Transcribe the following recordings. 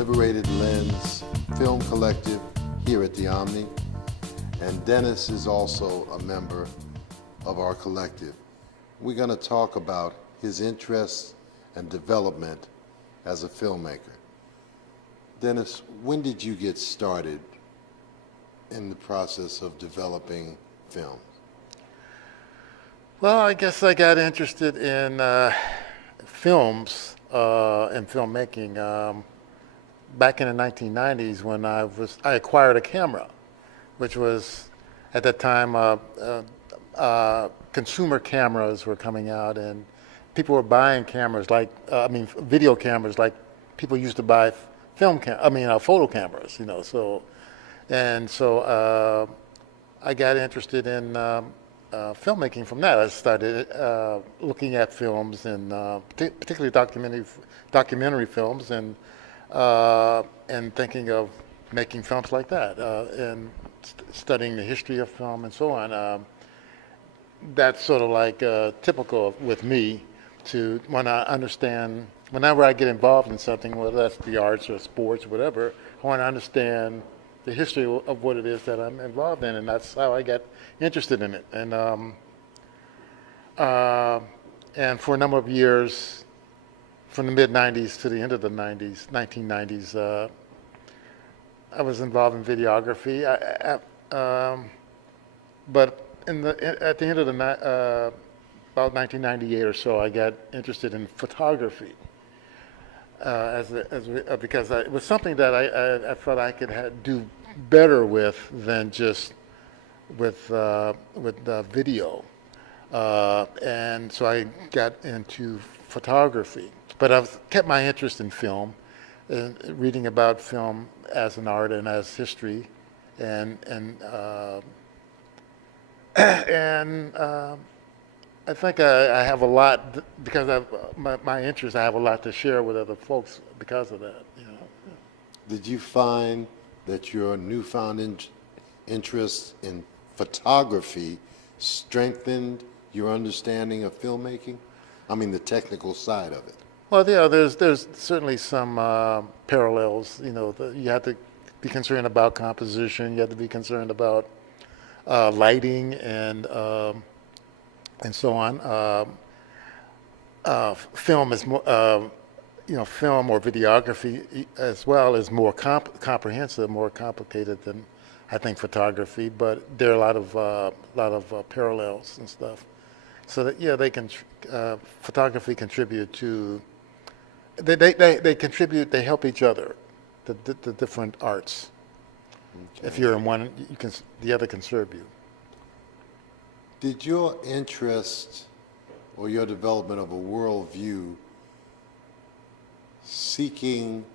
Liberated Lens Film Collective here at the Omni, and Dennis is also a member of our collective. We're going to talk about his interests and development as a filmmaker. Dennis, when did you get started in the process of developing film? Well, I guess I got interested in films and filmmaking back in the 1990s when I acquired a camera, which was at that time consumer cameras were coming out and people were buying cameras video cameras like people used to buy photo cameras, So I got interested in filmmaking from that. I started looking at films and particularly documentary films and thinking of making films like that and studying the history of film and so on. That's sort of like typical with me to whenever I get involved in something, whether that's the arts or sports or whatever, I want to understand the history of what it is that I'm involved in, and that's how I got interested in it. And for a number of years, from the mid-'90s to the end of the 1990s, I was involved in videography. But at the end of about 1998 or so, I got interested in photography because it was something that I felt I could do better with than just with video, and so I got into photography. But I've kept my interest in film, reading about film as an art and as history, and I think I have a lot, because of my interest, I have a lot to share with other folks because of that. Did you find that your newfound interest in photography strengthened your understanding of filmmaking? I mean, the technical side of it. Well, yeah, there's certainly some parallels. You have to be concerned about composition. You have to be concerned about lighting and so on. Film is more, film or videography as well is more comprehensive, more complicated than I think photography. But there are a lot of parallels and stuff. So that they can photography contribute to. They contribute. They help each other, the different arts. Okay. If you're in one, the other can serve you. Did your interest or your development of a worldview seeking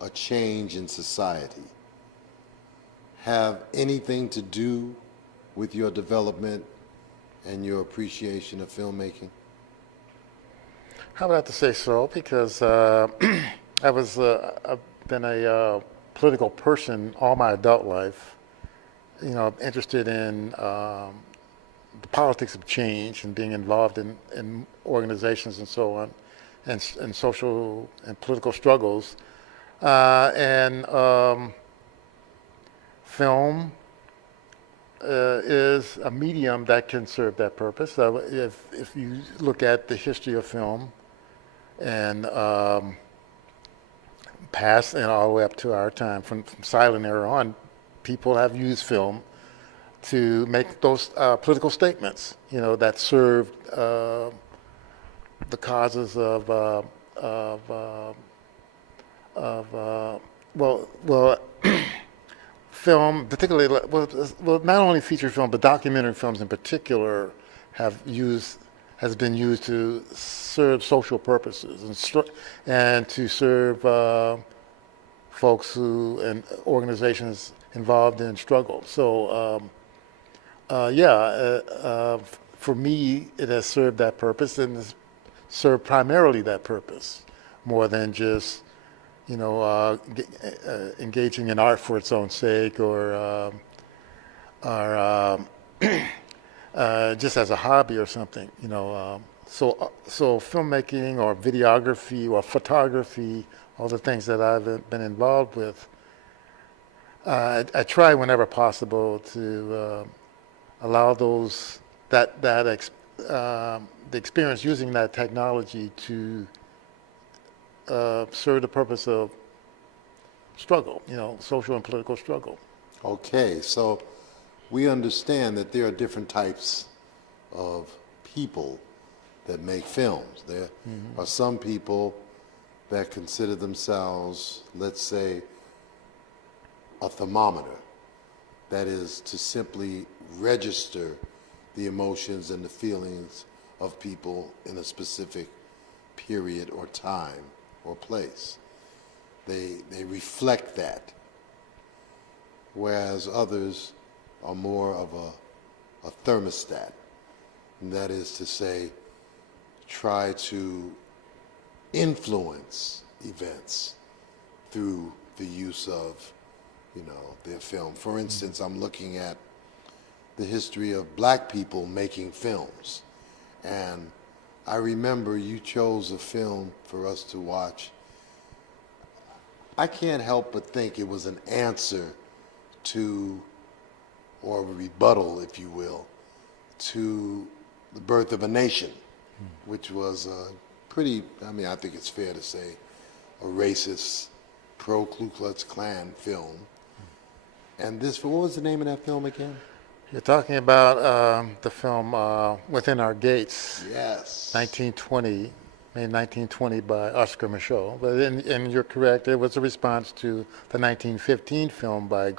a change in society have anything to do with your development and your appreciation of filmmaking? I would have to say so, because I've been a political person all my adult life. Interested in the politics of change and being involved in organizations and so on, and social and political struggles, and film is a medium that can serve that purpose. If you look at the history of film and past and all the way up to our time, from silent era on, people have used film to make those political statements, that served the causes of film, particularly, not only feature film, but documentary films in particular has been used to serve social purposes and to serve folks and organizations involved in struggle. So. For me, it has served that purpose, and has served primarily that purpose, more than just, engaging in art for its own sake or just as a hobby or something. So filmmaking or videography or photography all the things that I've been involved with, I try whenever possible to allow the experience using that technology to serve the purpose of struggle, social and political struggle. Okay, so we understand that there are different types of people that make films. There are some people that consider themselves, let's say, a thermometer. That is to simply register the emotions and the feelings of people in a specific period or time or place. They reflect that. Whereas others are more of a thermostat. And that is to say, try to influence events through the use of, their film. For instance, I'm looking at the history of black people making films. And I remember you chose a film for us to watch. I can't help but think it was an answer to, or a rebuttal, if you will, to The Birth of a Nation, which was a pretty, I think it's fair to say, a racist, pro-Ku Klux Klan film. And this, what was the name of that film again? You're talking about the film Within Our Gates. Yes. 1920, made 1920 by Oscar Micheaux. But and you're correct, it was a response to the 1915 film by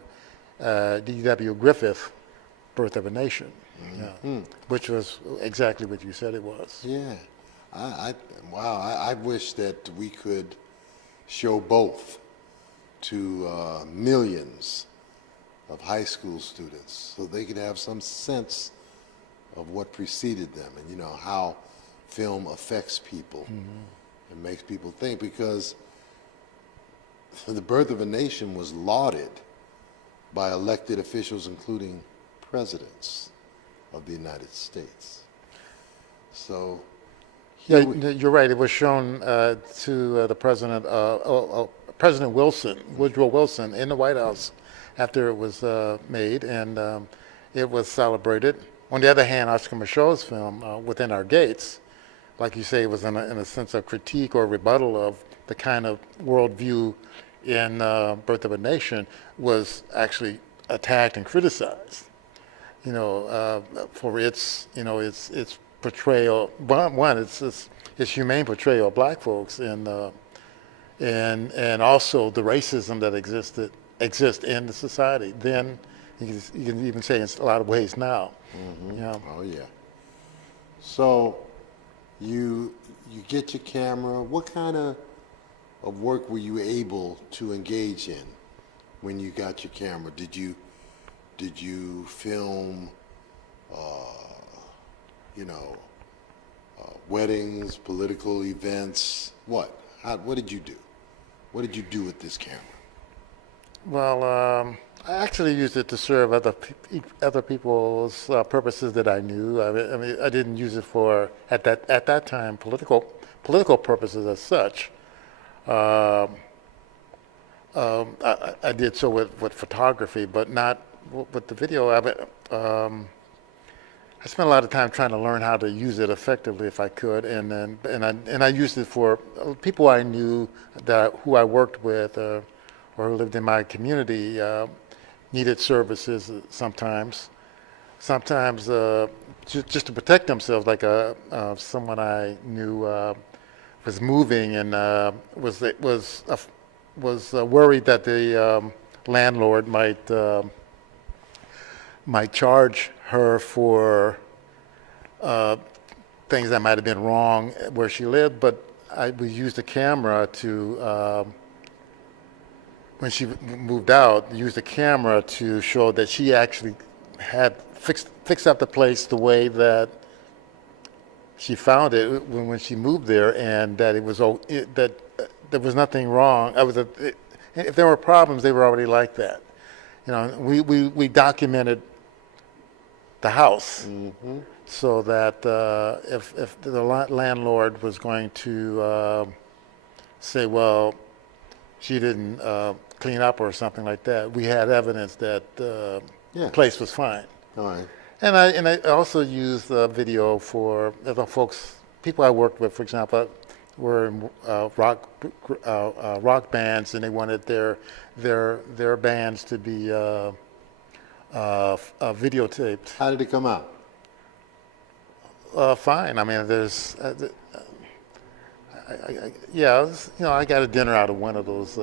D.W. Griffith, Birth of a Nation, which was exactly what you said it was. Yeah. I wish that we could show both to millions of high school students so they could have some sense of what preceded them and how film affects people and makes people think, because The Birth of a Nation was lauded by elected officials, including presidents of the United States. So you're right. It was shown to the president, President Wilson, Woodrow Wilson, in the White House after it was made, and it was celebrated. On the other hand, Oscar Micheaux's film, Within Our Gates, like you say, was in a sense of critique or rebuttal of the kind of worldview in Birth of a Nation, was actually attacked and criticized, for its portrayal. Its humane portrayal of black folks, and also the racism that exists in the society. Then you can even say in a lot of ways now. Oh yeah. So you get your camera. What kind of work were you able to engage in when you got your camera? Did you film weddings, political events? What did you do? What did you do with this camera? Well, I actually used it to serve other people's purposes that I knew. I didn't use it for at that time political purposes as such. I did so with photography, but not with the video. I spent a lot of time trying to learn how to use it effectively if I could, and I used it for people I knew who I worked with or who lived in my community. Needed services sometimes. Sometimes just to protect themselves, like someone I knew was moving and was worried that the landlord might charge her for things that might have been wrong where she lived. But we used the camera to. When she moved out, used the camera to show that she actually had fixed up the place the way that she found it when she moved there, and that that there was nothing wrong. If there were problems, they were already like that. We documented the house so that if the landlord was going to say, well, she didn't clean up or something like that. We had evidence that the Yeah. place was fine. All right. And I also used video for the folks, people I worked with, for example, were in rock bands, and they wanted their bands to be videotaped. How did it come out? Fine. I mean, there's, yeah, it was, I got a dinner out of one of those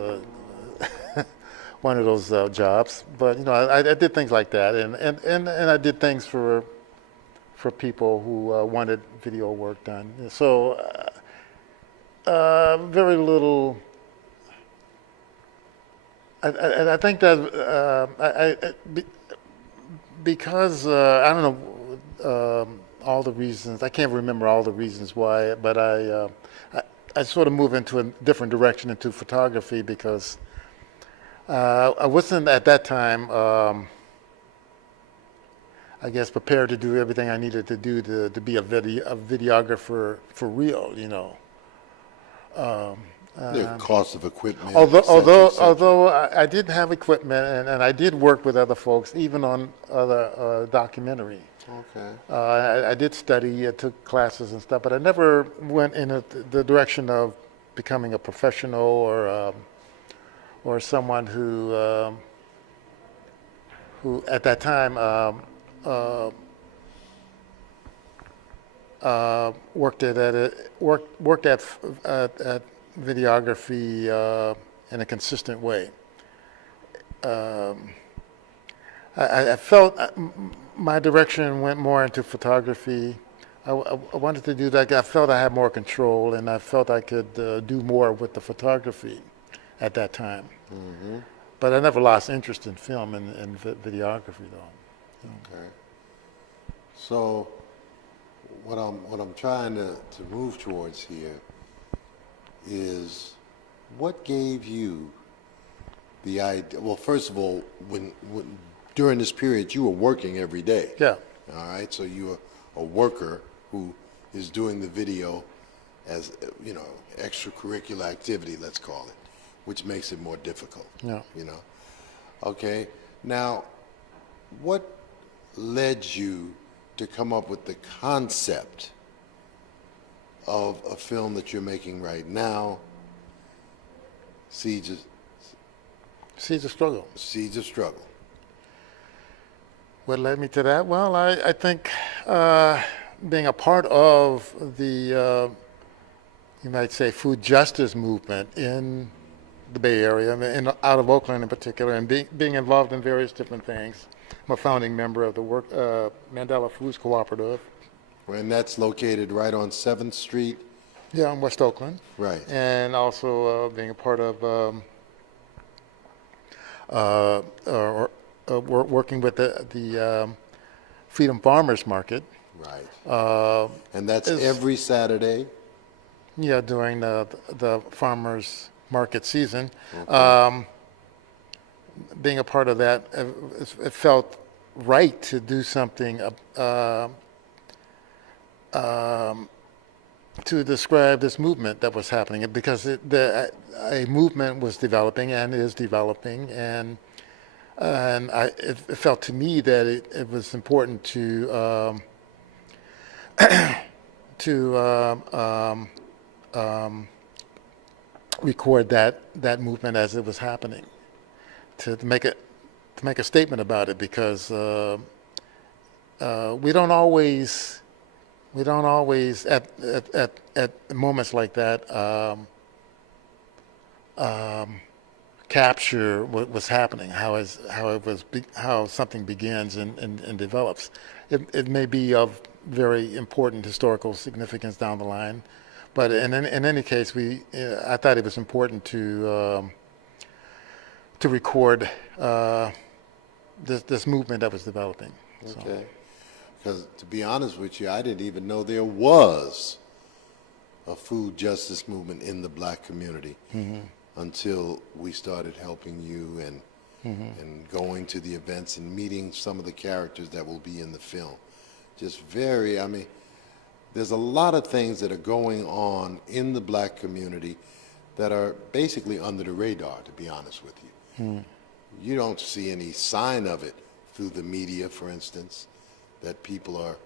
jobs. But I did things like that, and I did things for people who wanted video work done. So very little. I think that because I don't know all the reasons. I can't remember all the reasons why, but I sort of moved into a different direction into photography because I wasn't at that time, I guess, prepared to do everything I needed to do to be a videographer for real, The cost of equipment. Although I did have equipment and I did work with other folks, even on other documentary. Okay. I did study, I took classes and stuff, but I never went in the direction of becoming a professional or someone who at that time worked at videography in a consistent way. I felt my direction went more into photography. I wanted to do that. I felt I had more control, and I felt I could do more with the photography at that time. Mm-hmm. But I never lost interest in film and videography, though. Okay. So, what I'm trying to move towards here is, what gave you the idea? Well, first of all, when during this period you were working every day. Yeah. All right. So you're a worker who is doing the video as extracurricular activity, let's call it, which makes it more difficult. Yeah. Okay. Now, what led you to come up with the concept of a film that you're making right now, Seeds of Struggle. Seeds of Struggle? What led me to that? Well, I think being a part of the, you might say, food justice movement in the Bay Area, out of Oakland in particular, and being involved in various different things. I'm a founding member of the Mandela Foods Cooperative. And that's located right on 7th Street. Yeah, in West Oakland. Right. And also being a part of working with the Freedom Farmers Market. Right. And that's every Saturday. Yeah, during the farmers market season. Okay. Being a part of that, it felt right to do something to describe this movement that was happening, because a movement was developing and is developing, and it felt to me that it was important to record that movement as it was happening, to make a statement about it, because we don't always at moments like that capture what was happening, how something begins and develops. It may be of very important historical significance down the line, but in any case, I thought it was important to record this movement that was developing. So. Okay. Because to be honest with you, I didn't even know there was a food justice movement in the black community until we started helping you and going to the events and meeting some of the characters that will be in the film. Just there's a lot of things that are going on in the black community that are basically under the radar, to be honest with you. You don't see any sign of it through the media, for instance, that people are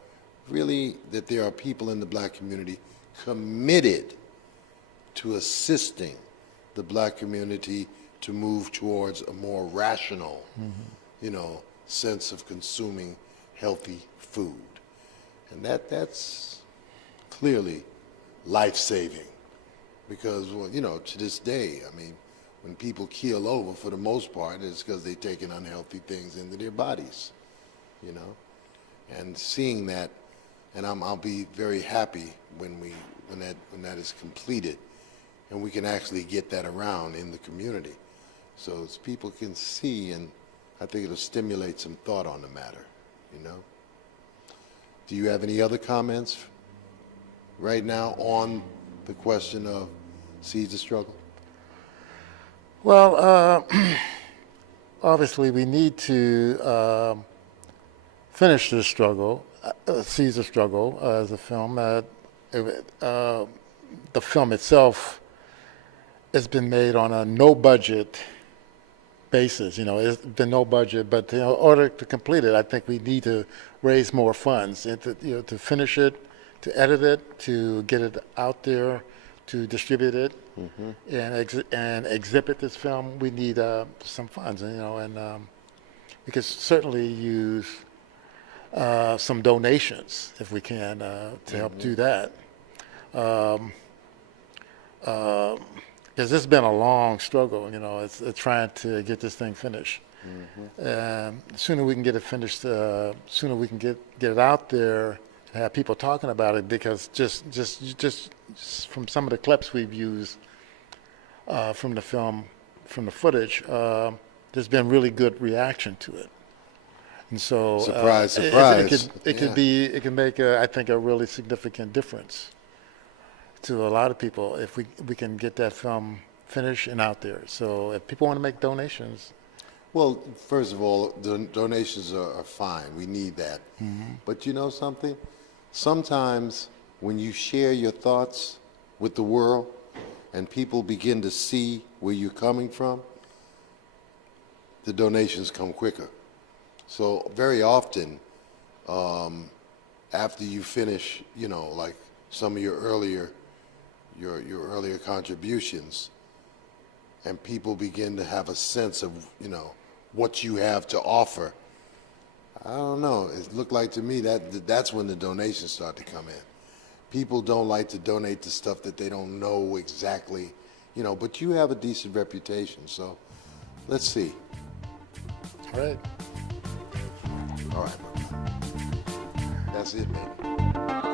really, that there are people in the black community committed to assisting the black community to move towards a more rational, sense of consuming healthy food. And that's clearly life-saving because, well, to this day, I mean, when people keel over, for the most part, it's because they're taking unhealthy things into their bodies, and seeing that, and I'll be very happy when that is completed, and we can actually get that around in the community, so as people can see, and I think it'll stimulate some thought on the matter. Do you have any other comments right now on the question of Seeds of Struggle? Well, obviously we need to finish this struggle, Seeds of Struggle, as a film. The film itself has been made on a no-budget basis. It's been no budget, but in order to complete it, I think we need to raise more funds and to finish it, to edit it, to get it out there, to distribute it, and exhibit this film. We need some funds, and we could certainly use some donations if we can to help do that. Because this has been a long struggle, it's trying to get this thing finished. The sooner we can get it finished, sooner we can get it out there and have people talking about it, because just from some of the clips we've used from the film, from the footage, there's been really good reaction to it. And so surprise. it can make I think a really significant difference to a lot of people if we can get that film finished and out there. So if people want to make donations. Well, first of all, donations are fine. We need that. But you know something? Sometimes when you share your thoughts with the world and people begin to see where you're coming from, the donations come quicker. So very often, after you finish, like some of your earlier contributions, and people begin to have a sense of, what you have to offer, I don't know, it looked like to me that's when the donations start to come in. People don't like to donate to stuff that they don't know exactly, but you have a decent reputation, so let's see. All right. All right. That's it, man.